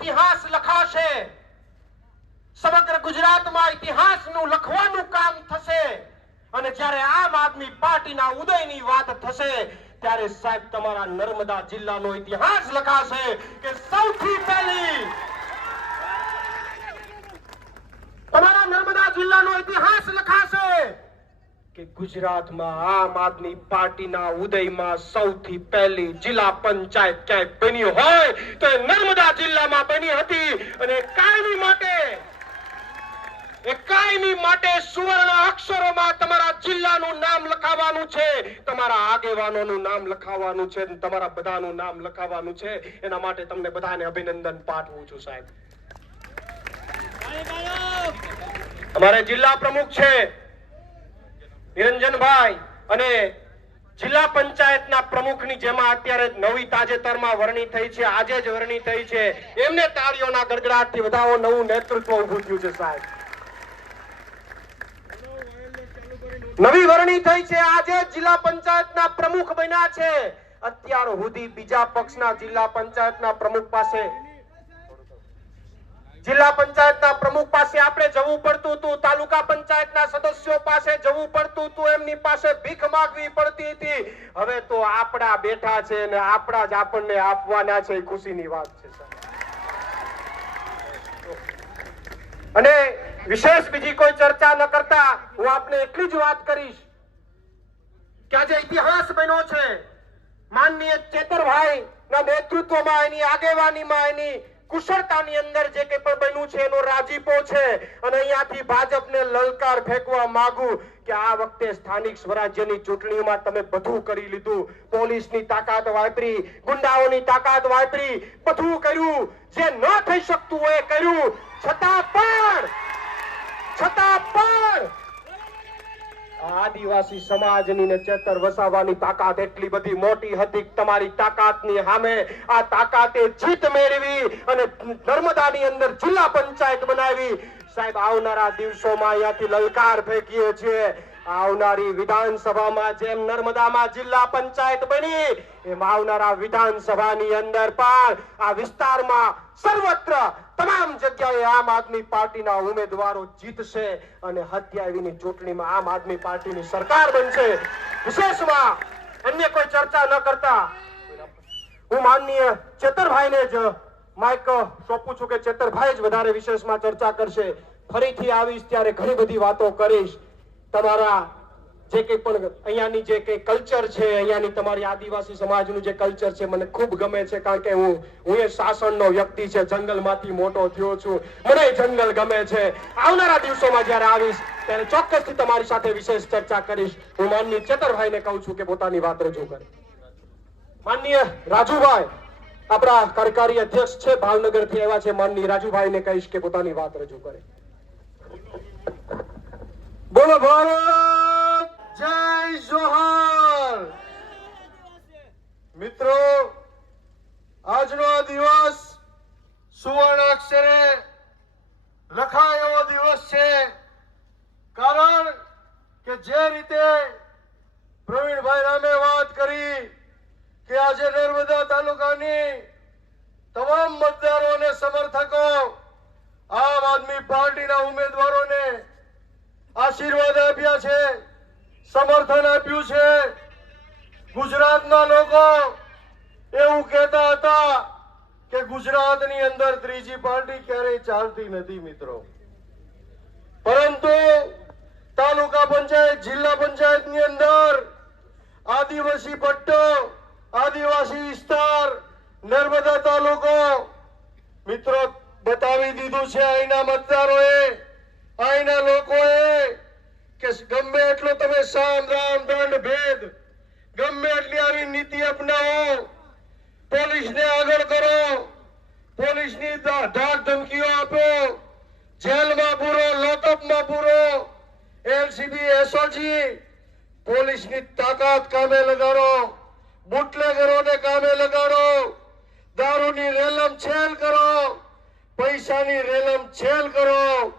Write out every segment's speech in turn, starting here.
ઇતિહાસ લખાશે, સમગ્ર ગુજરાતમાં ઇતિહાસનું લખવાનું કામ થશે અને જ્યારે આમ આદમી પાર્ટીના ઉદયની વાત થશે ત્યારે સાહેબ તમારા નર્મદા જિલ્લાનો ઇતિહાસ લખાશે કે સૌથી પહેલી તમારા નર્મદા જિલ્લાનો ઇતિહાસ લખાશે કે ગુજરાતમાં આમ આદમી પાર્ટીના ઉદયમાં સૌથી પહેલી જિલ્લા પંચાયત ક્યાંય બની હોય તો નર્મદા જિલ્લામાં બની હતી અને કાયમી માટે સુવર્ણ અક્ષરોમાં તમારા જિલ્લાનું નામ લખાવવાનું છે, તમારા આગેવાનોનું નામ લખાવવાનું છે, તમારા બધાનું નામ લખાવવાનું છે. એના માટે તમને બધાને અભિનંદન પાઠવું છું સાહેબ. અમારે જિલ્લા પ્રમુખ છે નિરંજનભાઈ અને જિલ્લા પંચાયતના પ્રમુખની જેમાં અત્યારે નવી તાજેતરમાં વરણી થઈ છે, આજે જ વરણી થઈ છે, એમને તાળીઓના ગડગડાટથી વધાવો. નવું નેતૃત્વ ઊભું થયું છે સાહેબ. નવી વરણી થઈ છે, આજે જિલ્લા પંચાયતના પ્રમુખ બન્યા છે. અત્યાર સુધી બીજા પક્ષના જિલ્લા પંચાયતના પ્રમુખ પાસે આપણે જવું પડતું હતું, તાલુકા પંચાયતના સદસ્યો પાસે જવું પડતું હતું, એમની પાસે ભીખ માંગવી પડતી હતી. હવે તો આપણા બેઠા છે અને આપણા જ આપણને આપવાના છે. ખુશીની વાત છે અને વિશેષ બીજી કોઈ ચર્ચા ન કરતા હું આપને એટલી જ વાત કરીશ કે આજે ઇતિહાસ બન્યો છે. માનનીય ચેતરભાઈ ના નેતૃત્વમાં, એની આગેવાનીમાં, એની કુશળતાની અંદર જે કંઈ પણ બન્યું છે એનો રાજીપો છે અને અહીંયાથી ભાજપને લલકાર ફેંકવા માંગુ કે આ વખતે સ્થાનિક સ્વરાજ્યની ચૂંટણીમાં તમે બધું કરી લીધું. પોલીસની તાકાત વાપરી, ગુંડાઓની તાકાત વાપરી, બધું કર્યું. જે ન થઈ શકતું હોય એ કર્યું. છતાં પણ આદિવાસી સમાજની ને ચેતર વસાવવાની તાકાત એટલી બધી મોટી હતી. તમારી તાકાતની સામે આ તાકાતે જીત મેળવી અને નર્મદાની અંદર જિલ્લા પંચાયત બનાવી. સાહેબ આવનારા દિવસોમાં અહીંયાથી લલકાર ફેંકીએ છીએ. આવનારી વિધાનસભામાં જેમ નર્મદામાં જિલ્લા પંચાયત બની એમ આવનારા વિધાનસભાની અંદર પણ આ વિસ્તારમાં સર્વત્ર તમામ જગ્યાએ આમ આદમી પાર્ટીના ઉમેદવારો જીતશે અને 27ની ચૂંટણીમાં આમ આદમી પાર્ટીની સરકાર બનશે. વિશેષમાં અન્ય કોઈ ચર્ચા ન કરતા હું માનનીય ચેતરભાઈને જ માઇક સોંપું છું કે ચેતરભાઈ જ વધારે વિશેષમાં ચર્ચા કરશે. ફરીથી આવીશ ત્યારે ઘણી બધી વાતો કરીશ. તમારા જે કંઈ પણ અહીંયાની જે કંઈ કલ્ચર છે, અહીંયાની તમારી આદિવાસી સમાજનું જે કલ્ચર છે મને ખૂબ ગમે છે, કારણ કે હું એ શાસનનો વ્યક્તિ છે, જંગલમાંથી મોટો થયો છું, મને જંગલ ગમે છે. આવનારા દિવસોમાં જ્યારે આવીશ ત્યારે ચોક્કસથી તમારી સાથે વિશેષ ચર્ચા કરીશ. હું માનનીય ચેતરભાઈને કહું છું કે પોતાની વાત રજૂ કરે. માનનીય રાજુભાઈ આપણા કાર્યકારી અધ્યક્ષ છે, ભાવનગરથી આવ્યા છે, માનનીય રાજુભાઈને કહીશ કે પોતાની વાત રજૂ કરે. બોલો ભારત, જય જોહાર. મિત્રો, આજનો આ દિવસ સુવર્ણ અક્ષરે લખાય એવો દિવસ છે. કારણ કે જે રીતે પ્રવીણભાઈ રામે વાત કરી કે આજે નર્મદા તાલુકાની તમામ મતદારો અને સમર્થકો આમ આદમી પાર્ટીના ઉમેદવારોને આશીર્વાદ આપ્યા છે, સમર્થન આપ્યું છે. ગુજરાતના લોકો એવું કહેતા હતા કે ગુજરાતની અંદર ત્રીજી પાર્ટી ક્યારેય ચાલતી નથી મિત્રો. પરંતુ તાલુકા પંચાયત, જિલ્લા પંચાયતની અંદર આદિવાસી પટ્ટો, આદિવાસી વિસ્તાર, નર્મદા તાલુકો મિત્રો બતાવી દીધું છે અહીંના મતદારોએ, અહીંના લોકોએ કે ગમે એટલો તમે સામ રામ દંડ ભેદ ગમે એટલી આવી નીતિ અપનાવો, પોલીસને આગળ કરો, પોલીસની ધાક ધમકીઓ આપો, જેલમાં પૂરો, લોકઅપમાં પૂરો, એલસીબી, એસઓજી, પોલીસની તાકાત કામે લગાડો, બુટલેગરોને કામે લગાડો, દારૂની રેલમ છેલ કરો, પૈસાની રેલમ છેલ કરો.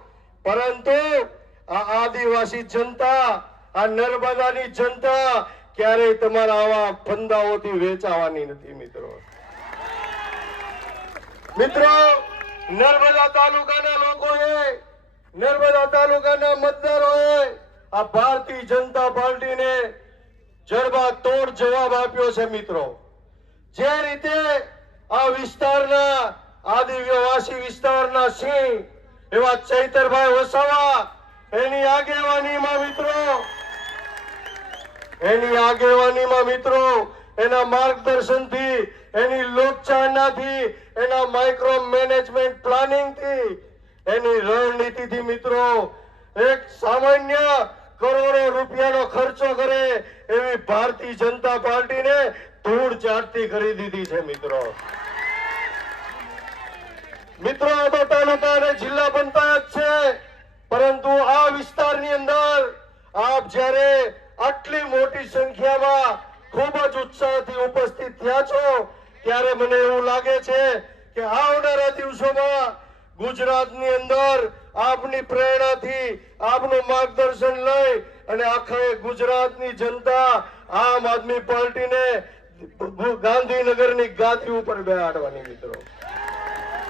પરંતુ આ આદિવાસી જનતા, આ નર્મદાની જનતા ક્યારેય તમારા આવા ફંદાઓથી વેચાવાની નથી મિત્રો. નર્મદા તાલુકાના લોકોએ, નર્મદા તાલુકાના મતદારોએ આ ભારતીય જનતા પાર્ટીને જડબાતોડ જવાબ આપ્યો છે મિત્રો. જે રીતે આ વિસ્તારના આદિવાસી વિસ્તારના સિંહ એવા ચૈતરભાઈ વસાવા એની આગેવાનીમાં મિત્રો એના માર્ગદર્શનથી, એની લોકચાહનાથી, એના માઇક્રો મેનેજમેન્ટ પ્લાનિંગથી, એની રણનીતિથી મિત્રો એક સામાન્ય કરોડો રૂપિયાનો ખર્ચો કરે એવી ભારતીય જનતા પાર્ટીને ધૂળ ચાટતી કરી દીધી છે મિત્રો. મિત્રો આ તો તાલુકા અને જિલ્લા પંચાયત છે, પરંતુ આ વિસ્તારની અંદર આપ જ્યારે આટલી મોટી સંખ્યામાં ખૂબ જ ઉત્સાહથી ઉપસ્થિત થયા છો ત્યારે મને એવું લાગે છે કે આવનારા દિવસોમાં ગુજરાતની અંદર આપની પ્રેરણાથી, આપનું માર્ગદર્શન લઈ અને આખા ગુજરાતની જનતા આમ આદમી પાર્ટીને ગાંધીનગરની ગાદી ઉપર બેસાડવાની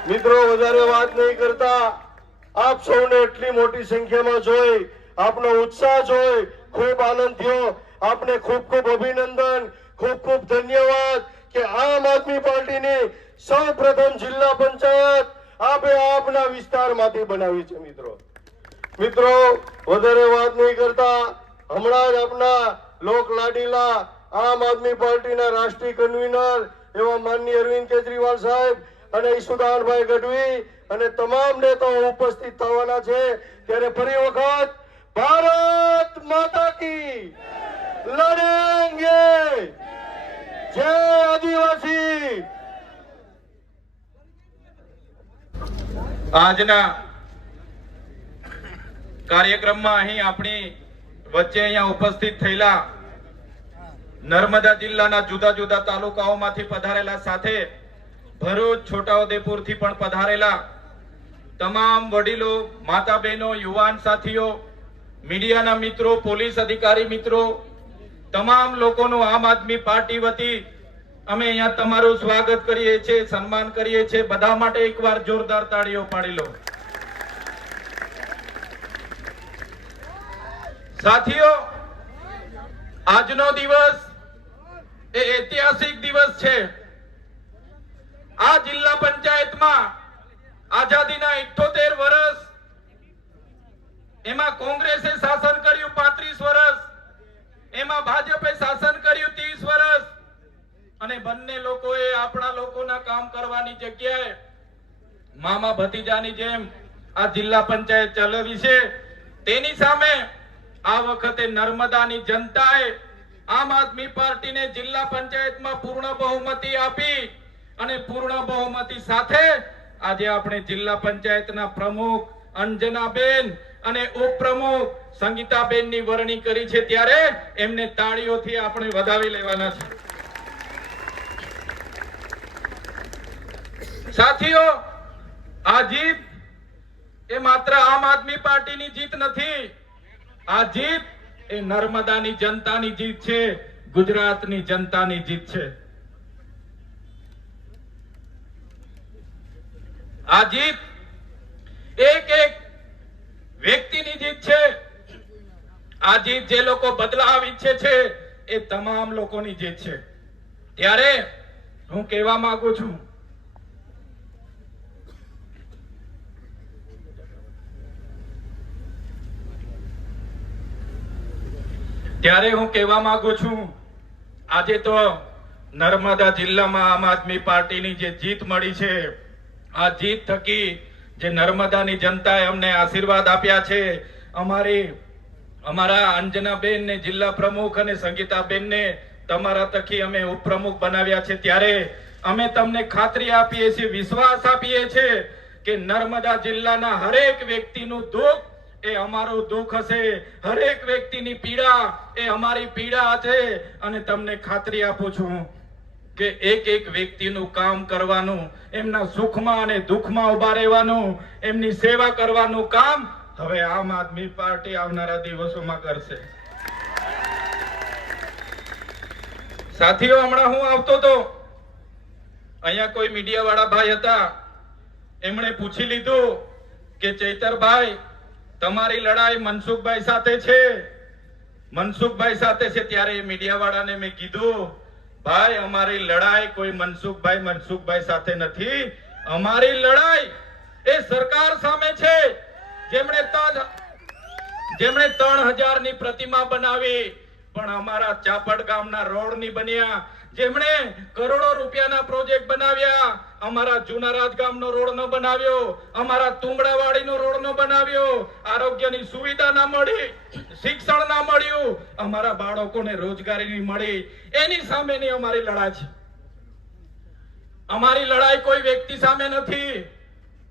મિત્રો વધારે વાત નહીં કરતા, આપ સૌને એટલી મોટી સંખ્યામાં જોઈ, આપનો ઉત્સાહ જોઈ ખૂબ આનંદ થયો. આપને ખૂબ ખૂબ અભિનંદન, ખૂબ ખૂબ ધન્યવાદ કે આમ આદમી પાર્ટીની સૌપ્રથમ જિલ્લા પંચાયત આપે આપના વિસ્તારમાંથી બનાવી છે મિત્રો. વધારે વાત નહીં કરતા, હમણાં જ આપના લોક લાડીલા આમ આદમી પાર્ટીના રાષ્ટ્રીય કન્વીનર એવા માનનીય અરવિંદ કેજરીવાલ સાહેબ અને ઈશુદાનભાઈ ગઢવી અને તમામ નેતાઓ ઉપસ્થિત થવાના છે. ત્યારે ફરી વખત ભારત માતા કી લડેંગે, જય આદિવાસી. આજના કાર્યક્રમમાં અહીં આપણી વચ્ચે અહીંયા ઉપસ્થિત થયેલા નર્મદા જિલ્લાના જુદા જુદા તાલુકાઓમાંથી પધારેલા સાથે ભરૂચ, છોટાઉદેપુરથી પણ પધારેલા તમામ વડીલો, માતા બહેનો, યુવાન સાથીઓ, મીડિયાના મિત્રો, પોલીસ અધિકારી મિત્રો, તમામ લોકોનું આમ આદમી પાર્ટી વતી અમે અહીંયા તમારું સ્વાગત કરીએ છીએ, સન્માન કરીએ છીએ. બધા માટે એકવાર જોરદાર તાળીઓ પાડી લો. સાથીઓ, આજનો દિવસ એ ઐતિહાસિક દિવસ છે. આ જિલ્લા પંચાયતમાં આઝાદીના 78 વર્ષ, એમાં કોંગ્રેસે શાસન કર્યું 35 વર્ષ, એમાં ભાજપે શાસન કર્યું 30 વર્ષ, અને બંને લોકોએ આપણા લોકોના કામ કરવાની જગ્યાએ મામા ભતીજાની જેમ આ જિલ્લા પંચાયત ચલાવી છે. તેની સામે આ વખતે નર્મદાની જનતાએ આમ આદમી પાર્ટીને જિલ્લા પંચાયતમાં પૂર્ણ બહુમતી આપી અને પૂર્ણ બહુમતી સાથે આજે આપણે જિલ્લા પંચાયતના પ્રમુખ અંજનાબેન અને ઉપપ્રમુખ સંગીતાબેનની વરણી કરી છે. ત્યારે એમને તાળીઓથી આપણે વધાવી લેવાના છે. સાથીઓ, આ જીત એ માત્ર આમ આદમી પાર્ટીની જીત નથી. આ જીત એ નર્મદાની જનતાની જીત છે, ગુજરાતની જનતાની જીત છે. આ જીત એક એક વ્યક્તિની જીત છે. આ જીત જે લોકો બદલાવ ઈચ્છે છે એ તમામ લોકોની જીત છે. ત્યારે હું કહેવા માંગુ છું, આજે તો નર્મદા જિલ્લામાં આમ આદમી પાર્ટીની જે જીત મળી છે, આ જીત થકી જે નર્મદાની જનતાએ અમને આશીર્વાદ આપ્યા છે, અમારા અંજનાબેન ને જિલ્લા પ્રમુખ અને સંગીતાબેનને તમારા થકી અમે ઉપપ્રમુખ બનાવ્યા છે. ત્યારે અમે તમને ખાતરી આપીએ છીએ, વિશ્વાસ આપીએ છીએ કે નર્મદા જિલ્લાના હરેક વ્યક્તિનું દુઃખ એ અમારું દુઃખ હશે, હરેક વ્યક્તિની પીડા એ અમારી પીડા હશે. અને તમને ખાતરી આપું છું કે એક એક વ્યક્તિનું કામ કરવાનું, એમના સુખમાં અને દુઃખમાં ઉભા રહેવાનું, એમની સેવા કરવાનું કામ હવે આમ આદમી પાર્ટી આવનારા દિવસોમાં કરશે. સાથીઓ, હમણાં હું આવતો તો અહીંયા કોઈ મીડિયા વાળા ભાઈ હતા, એમણે પૂછી લીધું કે ચૈતરભાઈ તમારી લડાઈ મનસુખભાઈ સાથે છે, મનસુખભાઈ સાથે છે. ત્યારે મીડિયા વાળાને મેં કીધું ભાઈ અમારી લડાઈ કોઈ મનસુખભાઈ સાથે નથી. અમારી લડાઈ એ સરકાર સામે છે જેમણે 3000 ની પ્રતિમા બનાવી પણ અમારા ચાપડ ગામના રોડ ની બન્યા, જેમણે કરોડો રૂપિયાના પ્રોજેક્ટ બનાવ્યા, અમારા જૂના રાજગામનો રોડ ન બનાવ્યો, અમારા તુંગડાવાડીનો રોડ ન બનાવ્યો, આરોગ્યની સુવિધા ના મળી, શિક્ષણ ના મળ્યું, અમારા બાળકોને રોજગારી નહીં મળી. એની સામેની અમારી લડાઈ છે. અમારી લડાઈ કોઈ વ્યક્તિ સામે નથી.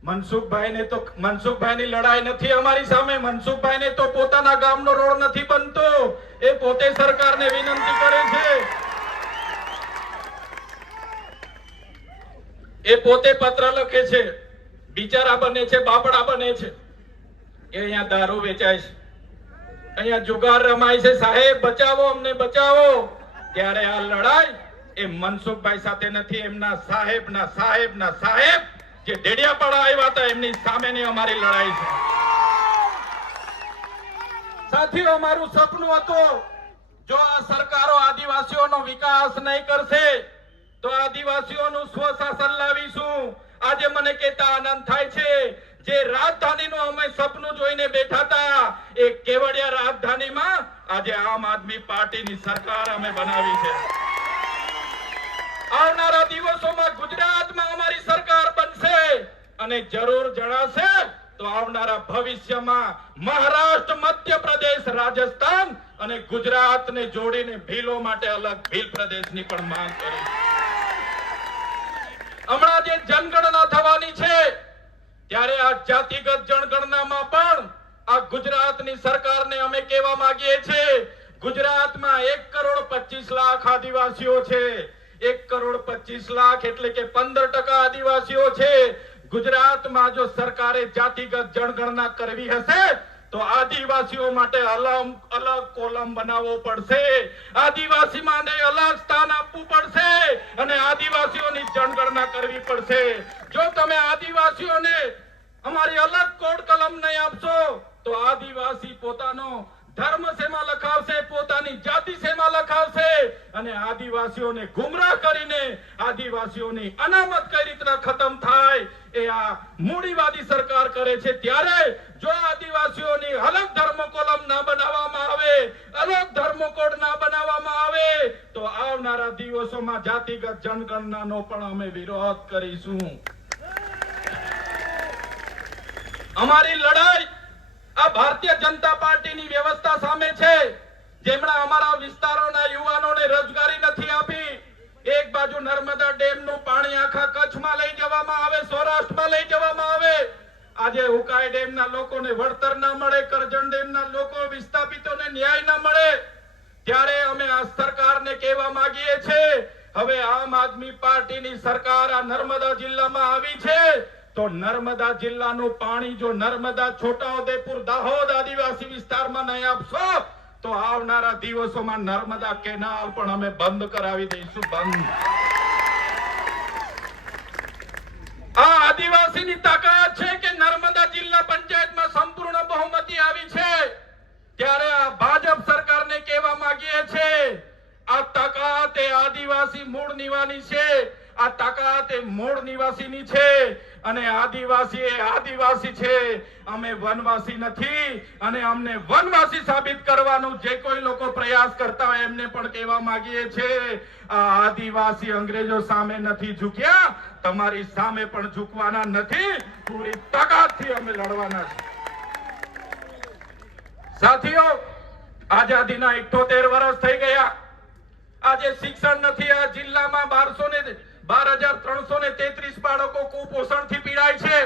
મનસુખભાઈની લડાઈ નથી અમારી સામે. મનસુખભાઈને તો પોતાના ગામનો રોડ નથી બનતો. એ પોતે સરકારને વિનંતી કરે છે, એ પોતે પત્ર લખે છે, બિચારા બને છે, બાપડા બને છે. એ અહીંયા દારૂ વેચાય છે, અહીંયા જુગાર રમાય છે. સાહેબ બચાવો, અમને બચાવો. ત્યારે આ લડાઈ એ મનસુખભાઈ સાથે નથી, એમના સાહેબ જે ડેડિયાપાડા આવ્યા હતા એમની સામેની અમારી લડાઈ છે. સાથીઓ, અમારું સપનું હતું જો આ સરકારો આદિવાસીઓનો વિકાસ નહીં કરશે તો આદિવાસીઓનું સ્વશાસન લાવીશું. આજે મને કહેતા આનંદ થાય છે જે રાજધાનીનું અમે સપનું જોઈને બેઠા હતા એ કેવડિયા રાજધાનીમાં આજે આમ આદમી પાર્ટીની સરકાર અમે બનાવી છે. આવનારા દિવસોમાં ગુજરાતમાં અમારી સરકાર બનશે અને જરૂર જણાશે તો આવનારા ભવિષ્યમાં મહારાષ્ટ્ર, મધ્યપ્રદેશ, રાજસ્થાન અને ગુજરાતને જોડીને ભીલો માટે અલગ ભીલ પ્રદેશની પણ માંગ કરી. હમણાં જે જનગણના થવાની છે ત્યારે આ જાતિગત જનગણનામાં પણ આ ગુજરાતની સરકારને અમે કહેવા માંગીએ છીએ ગુજરાતમાં 1,25,00,000 આદિવાસીઓ છે. 1,25,00,000 એટલે કે 15% આદિવાસીઓ છે. ગુજરાતમાં જો સરકારે જાતિગત જનગણના કરવી હશે તો આદિવાસીઓ માટે અલગ કોલમ બનાવવો પડશે, આદિવાસી માટે અલગ સ્થાન આપવું પડશે અને આદિવાસીઓની જનગણના કરવી પડશે. જો તમે આદિવાસીઓને અમારી અલગ કોડ કલમ નહીં આપશો તો આદિવાસી પોતાનો ધર્મ શેમાં લખાવશે, પોતાની જાતિ શેમાં લખાવશે અને આદિવાસીઓને ગુમરાહ કરીને આદિવાસીઓની અનામત કઈ રીતના ખતમ થાય એ આ મૂડીવાદી સરકાર કરે છે. ત્યારે જો આદિવાસીઓની અલગ ધર્મ કોલમ ના બનાવવામાં આવે, અલગ ધર્મ કોડ ના બનાવવામાં આવે તો આવનારા દિવસોમાં જાતિગત જનગણનાનો પણ અમે વિરોધ કરીશું. અમારી લડાઈ આ ભારતીય જનતા પાર્ટીની વ્યવસ્થા સામે છે જેમણે અમારા વિસ્તારોના યુવાનોને રોજગારી નથી આપી. એક બાજુ નર્મદા ડેમનું પાણી આખા કચ્છમાં લઈ જવામાં આવે, સૌરાષ્ટ્રમાં લઈ જવામાં આવે. આજે ઉકાઈ ડેમના લોકોને વળતર ના મળે, કરજણ ડેમના લોકો વિસ્થાપિતોને ન્યાય ના મળે. ત્યારે અમે આ સરકારને કહેવા માંગીએ છીએ હવે આમ આદમી પાર્ટીની સરકાર આ નર્મદા જિલ્લામાં આવી છે તો નર્મદા જિલ્લાનું પાણી જો નર્મદા, છોટાઉદેપુર, દાહોદ આદિવાસી વિસ્તારમાં નહીં આપશો તો આવનારા દિવસોમાં નર્મદા કેનાલ પણ અમે બંધ કરાવી દઈશું. બંધ. આ આદિવાસીની તાકાત છે કે નર્મદા જિલ્લા પંચાયતમાં સંપૂર્ણ બહુમતી આવી છે. ત્યારે આ ભાજપ સરકારને કહેવા માંગીએ છીએ આ તાકાત એ આદિવાસી મૂળ નિવાસી છે, આ તાકાત એ મૂળ નિવાસીની છે અને આદિવાસી એ આદિવાસી છે. અમે વનવાસી નથી અને અમને વનવાસી સાબિત કરવાનું જે કોઈ લોકો પ્રયાસ કરતા હોય એમને પણ કહેવા માંગીએ છીએ આ આદિવાસી અંગ્રેજો સામે નથી ઝૂક્યા, તમારી સામે પણ ઝૂકવાના નથી. પૂરી તાકાતથી અમે લડવાના છે. સાથીઓ, આઝાદીના 78 વર્ષ થઈ ગયા. આજે શિક્ષણ નથી. આ જિલ્લામાં 12,333 બાળકો કુપોષણથી પીડાય છે.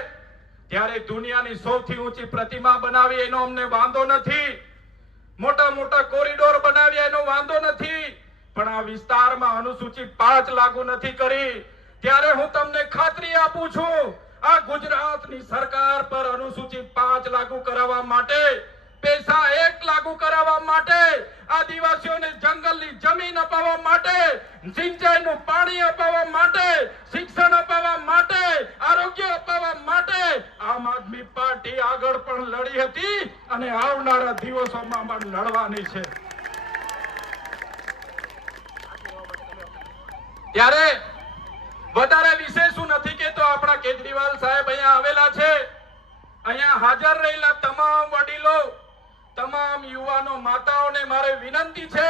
ત્યારે દુનિયાની સૌથી ઊંચી પ્રતિમા બનાવી એનો અમને વાંધો નથી, મોટા મોટા કોરિડોર બનાવ્યા એનો વાંધો નથી, પણ આ વિસ્તારમાં અનુસૂચિત 5 લાગુ નથી કરી. ત્યારે હું તમને ખાતરી આપું છું આ ગુજરાતની સરકાર પર અનુસૂચિત 5 લાગુ કરાવવા માટે પૈસા એક લાગુ કરાવવા માટે, આદિવાસીઓને જંગલની જમીન અપાવવા માટે, સિંચાઈનું પાણી અપાવવા માટે, શિક્ષણ અપાવવા માટે, આરોગ્ય અપાવવા માટે આમ આદમી પાર્ટી આગળ પણ લડી હતી અને આવનારા દિવસોમાં પણ લડવાની છે. ત્યારે વધારે વિશેષ શું નથી કહેતો. આપણા કેજરીવાલ સાહેબ અહીંયા આવેલા છે. અહીંયા હાજર રહેલા તમામ વડીલો, તમામ યુવાનો, માતાઓને મારે વિનંતી છે,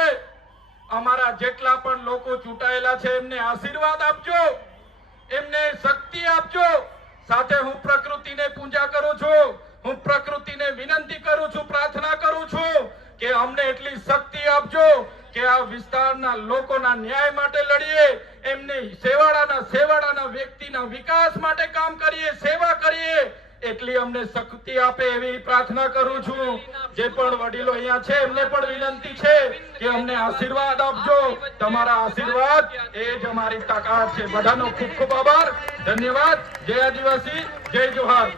અમારા જેટલા પણ લોકો ચૂંટાયેલા છે એમને આશીર્વાદ આપજો, એમને શક્તિ આપજો. સાથે હું પ્રકૃતિને પૂજા કરું છું, હું પ્રકૃતિને વિનંતી કરું છું, પ્રાર્થના કરું છું કે અમને એટલી શક્તિ આપજો કે આ વિસ્તારના લોકોના ન્યાય માટે લડીએ, એમને સેવાડાના વ્યક્તિના વિકાસ માટે કામ કરીએ, સેવા કરીએ. એટલી અમને શક્તિ આપે એવી પ્રાર્થના કરું છું. જે પણ વડીલો અહીંયા છે એમને પણ વિનંતી છે કે અમને આશીર્વાદ આપજો. તમારા આશીર્વાદ એ જ અમારી તાકાત છે. બધાનો ખૂબ ખૂબ આભાર, ધન્યવાદ. જય આદિવાસી, જય જોહાર.